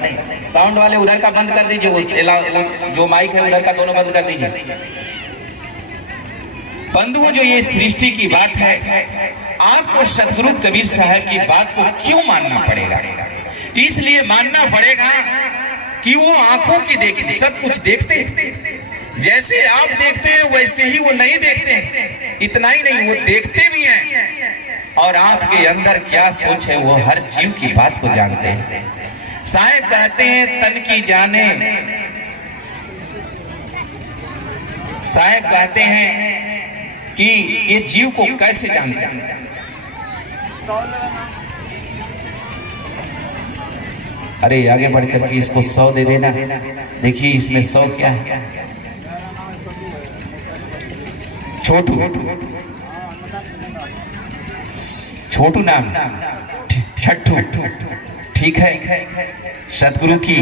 नहीं, साउंड वाले उधर का बंद कर दीजिए, वो जो माइक है उधर का दोनों बंद कर दीजिए। बंधुओं, जो ये सृष्टि की बात है, आपको सतगुरु कबीर साहब की बात को क्यों मानना पड़ेगा? इसलिए मानना पड़ेगा कि वो आंखों की देखी सब कुछ देखते हैं। जैसे आप देखते हैं वैसे ही वो नहीं देखते हैं। इतना ही नहीं, वो देखते भी हैं और आपके अंदर क्या सोच है वो हर जीव की बात को जानते हैं। साहब कहते हैं तन की जाने, साहब कहते हैं कि ये जीव को कैसे जानते हैं। अरे आगे बढ़कर के इसको 100 दे देना। देखिए इसमें 100 क्या है? छोटू, छोटू नाम, छट्टू, ठीक है। सतगुरु की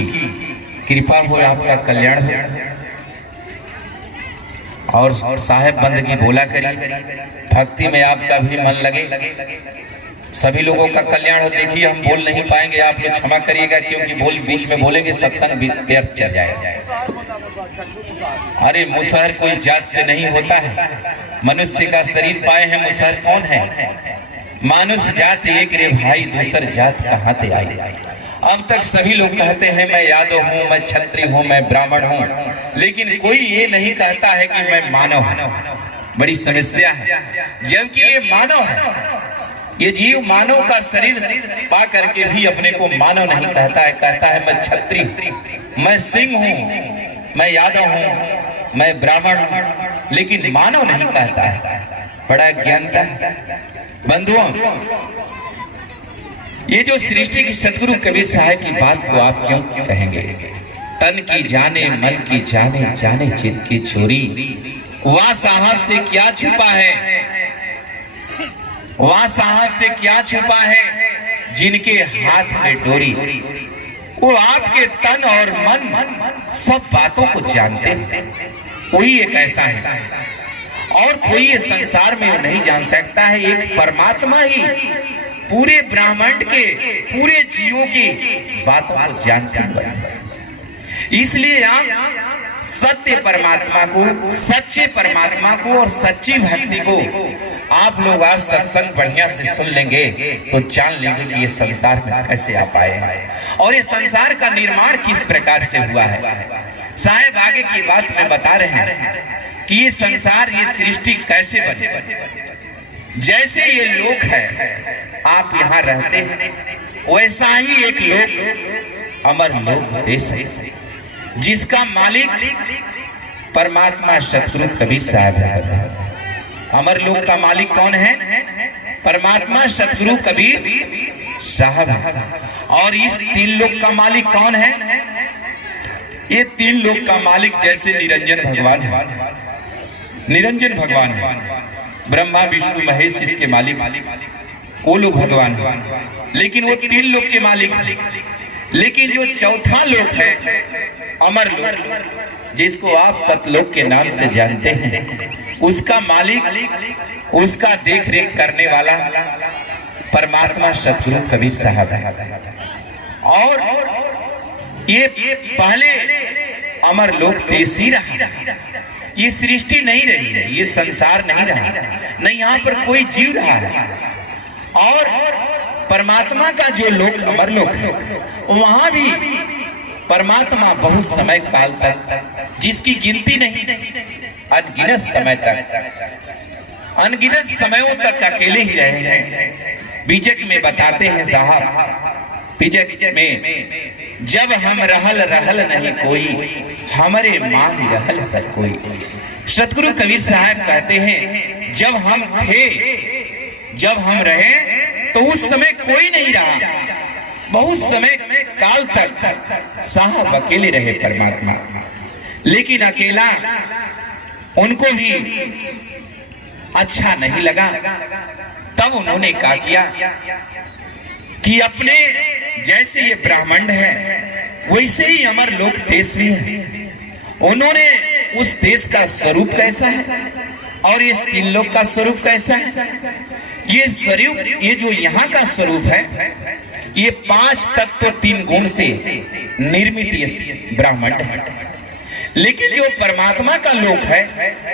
कृपा हो, आपका कल्याण हो और साहेब बंदगी बोला करिए, भक्ति में आपका भी मन लगे, सभी लोगों का कल्याण हो। देखिए हम बोल नहीं पाएंगे, आप लोग क्षमा करिएगा, क्योंकि बीच में बोलेंगे सत्संग व्यर्थ चल जाएगा। अरे मुसहर कोई जात से नहीं होता है, मनुष्य का शरीर पाए हैं, मुसहर कौन है? मानुष जात एक रे भाई, दूसर जात कहाँ ते आई। अब तक सभी लोग कहते हैं मैं यादव हूँ, मैं क्षत्रिय हूँ, मैं ब्राह्मण हूँ, लेकिन कोई ये नहीं कहता है कि मैं मानव हूँ। बड़ी समस्या है, जबकि ये मानव है। ये जीव मानव का शरीर पा करके भी अपने को मानव नहीं कहता है, कहता है मैं क्षत्रिय, मैं सिंह हूँ, मैं यादव हूँ, मैं ब्राह्मण हूँ, लेकिन मानव नहीं कहता है। बड़ा ज्ञानता है। बंधुओं, ये जो सृष्टि की सतगुरु कबीर साहब की बात को आप क्यों कहेंगे? तन की जाने मन की जाने, जाने चित की चोरी, वहां साहब से क्या छुपा है, वहां साहब से क्या छुपा है, जिनके हाथ में डोरी, वो आपके तन और मन सब बातों को जानते हैं। वही एक ऐसा है और कोई ये संसार में नहीं जान सकता है। एक परमात्मा ही पूरे ब्रह्मांड के, पूरे जीवों की बातों को जानते हैं। इसलिए आप सत्य परमात्मा को, सच्चे परमात्मा को और सच्ची भक्ति को आप लोग आज सत्संग बढ़िया से सुन लेंगे तो जान लेंगे कि ये संसार में कैसे आप आए हैं और ये संसार का निर्माण किस प्रकार से हुआ है। साहब आगे की बात में बता रहे हैं कि ये संसार, ये सृष्टि कैसे बनी। जैसे ये लोक है, आप यहाँ रहते हैं, वैसा ही एक लोक अमर लोक देश है, जिसका मालिक परमात्मा सतगुरु कबीर साहब है। अमर लोक का मालिक कौन है? परमात्मा सतगुरु कबीर साहब है। और इस 3 लोक का मालिक कौन है? ये 3 लोक का मालिक जैसे निरंजन भगवान है, निरंजन भगवान है, ब्रह्मा विष्णु महेश इसके मालिक, वो लोग भगवान है, लेकिन वो 3 लोक के मालिक है। लेकिन जो चौथा लोक है, अमर लोक, जिसको आप सतलोक के नाम से जानते हैं, उसका मालिक, उसका देख रेख करने वाला परमात्मा सतगुरु कबीर साहब है। और ये पहले अमर लोक देश ही रहा, ये सृष्टि नहीं रही है, ये संसार नहीं रहा, नहीं यहाँ पर कोई जीव रहा है। और परमात्मा का जो लोक अमर लोक है, वहां भी परमात्मा बहुत समय काल तक, जिसकी गिनती नहीं, अनगिनत समय तक, अनगिनत समयों तक अकेले ही रहे हैं। बीजक में बताते हैं साहब, बीजक में जब हम रहल रहल नहीं कोई, हमारे माँ ही रहल सब कोई। सतगुरु कबीर साहब कहते हैं जब हम थे, जब हम रहे, तो उस समय कोई नहीं रहा, बहुत समय काल तक साहब अकेले रहे परमात्मा। लेकिन अकेला उनको भी अच्छा नहीं लगा, तब उन्होंने क्या किया कि अपने जैसे ये ब्रह्मांड है, वैसे ही अमर लोक देश भी है। उन्होंने उस देश का स्वरूप कैसा है और इस 3 लोक का स्वरूप कैसा है, ये स्वरूप, ये जो यहाँ का स्वरूप है, ये 5 तत्व 3 गुण से निर्मित ये ब्रह्मांड है। लेकिन जो परमात्मा का लोक है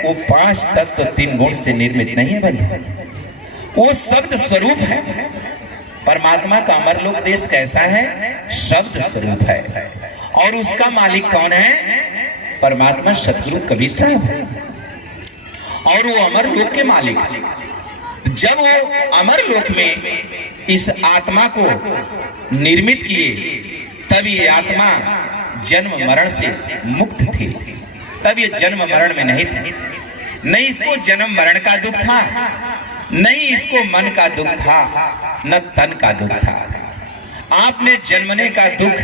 वो 5 तत्व 3 गुण से निर्मित नहीं है बंधु, वो शब्द स्वरूप है। परमात्मा का अमरलोक देश कैसा है? शब्द स्वरूप है। और उसका मालिक कौन है? परमात्मा सतगुरु कबीर साहब है। और वो अमरलोक के मालिक, जब वो अमरलोक में इस आत्मा को निर्मित किए तब ये आत्मा जन्म मरण से मुक्त थी। तब ये जन्म मरण में नहीं थी। नहीं इसको जन्म मरण का दुख था, नहीं इसको मन का दुख था, न तन का दुख था। आपने जन्मने का दुख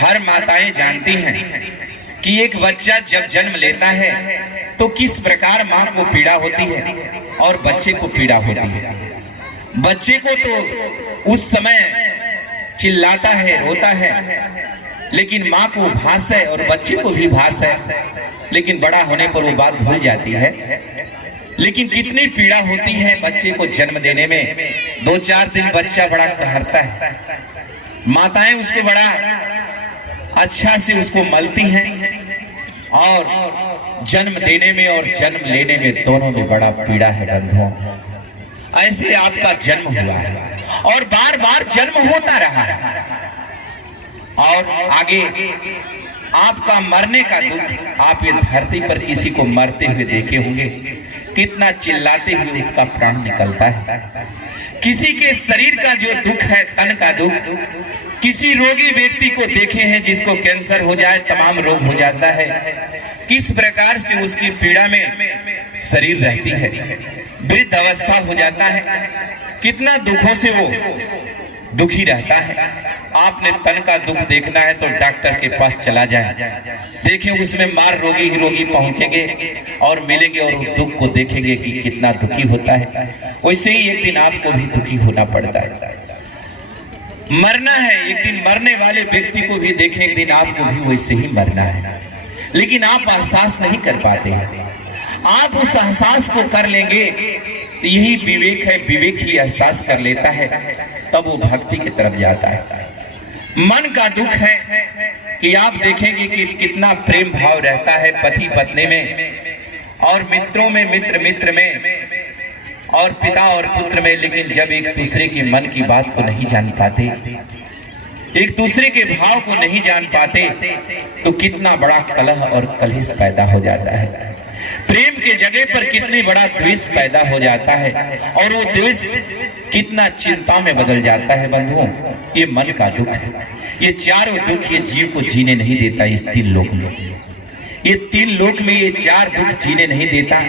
हर माताएं जानती हैं कि एक बच्चा जब जन्म लेता है तो किस प्रकार मां को पीड़ा होती है और बच्चे को पीड़ा होती है। बच्चे को तो उस समय चिल्लाता है, रोता है, लेकिन मां को भास है और बच्चे को भी भास है, लेकिन बड़ा होने पर वो बात भूल जाती है। लेकिन कितनी पीड़ा होती है बच्चे को जन्म देने में। 2-4 दिन बच्चा बड़ा कहरता है, माताएं उसको बड़ा अच्छा से उसको मलती हैं, और जन्म देने में और जन्म लेने में दोनों में बड़ा पीड़ा है बंधुओं। ऐसे आपका जन्म हुआ है और बार बार जन्म होता रहा है, और आगे आपका मरने का दुख। आप ये धरती पर किसी को मरते हुए देखे होंगे, कितना चिल्लाते हुए उसका प्राण निकलता है। किसी के शरीर का जो दुख है, तन का दुख, किसी रोगी व्यक्ति को देखे हैं जिसको कैंसर हो जाए, तमाम रोग हो जाता है, किस प्रकार से उसकी पीड़ा में शरीर रहती है, वृद्ध अवस्था हो जाता है, कितना दुखों से वो दुखी रहता है। आपने तन का दुख देखना है तो डॉक्टर के पास चला जाए, देखें उसमें मार रोगी ही रोगी पहुंचेंगे और मिलेंगे और उस दुख को देखेंगे कि कितना दुखी होता है। वैसे ही एक दिन आपको भी दुखी होना पड़ता है, मरना है। एक दिन मरने वाले व्यक्ति को भी देखें, एक दिन आपको भी वैसे ही मरना है, लेकिन आप एहसास नहीं कर पाते हैं। आप उस एहसास को कर लेंगे, यही विवेक है। विवेक ही एहसास कर लेता है, तब वो भक्ति की तरफ जाता है। मन का दुख है कि आप देखेंगे कि कितना प्रेम भाव रहता है पति पत्नी में, और मित्रों में, मित्र मित्र में, और पिता और पुत्र में। लेकिन जब एक दूसरे के मन की बात को नहीं जान पाते, एक दूसरे के भाव को नहीं जान पाते, तो कितना बड़ा कलह और कलेश पैदा हो जाता है। प्रेम के जगह पर कितनी बड़ा द्वेष पैदा हो जाता है, और वो द्वेष कितना चिंता में बदल जाता है बंधुओं। ये मन का दुख है। ये चारों दुख ये जीव को जीने नहीं देता। इस 3 लोक में, ये 3 लोक में ये 4 दुख जीने नहीं देता।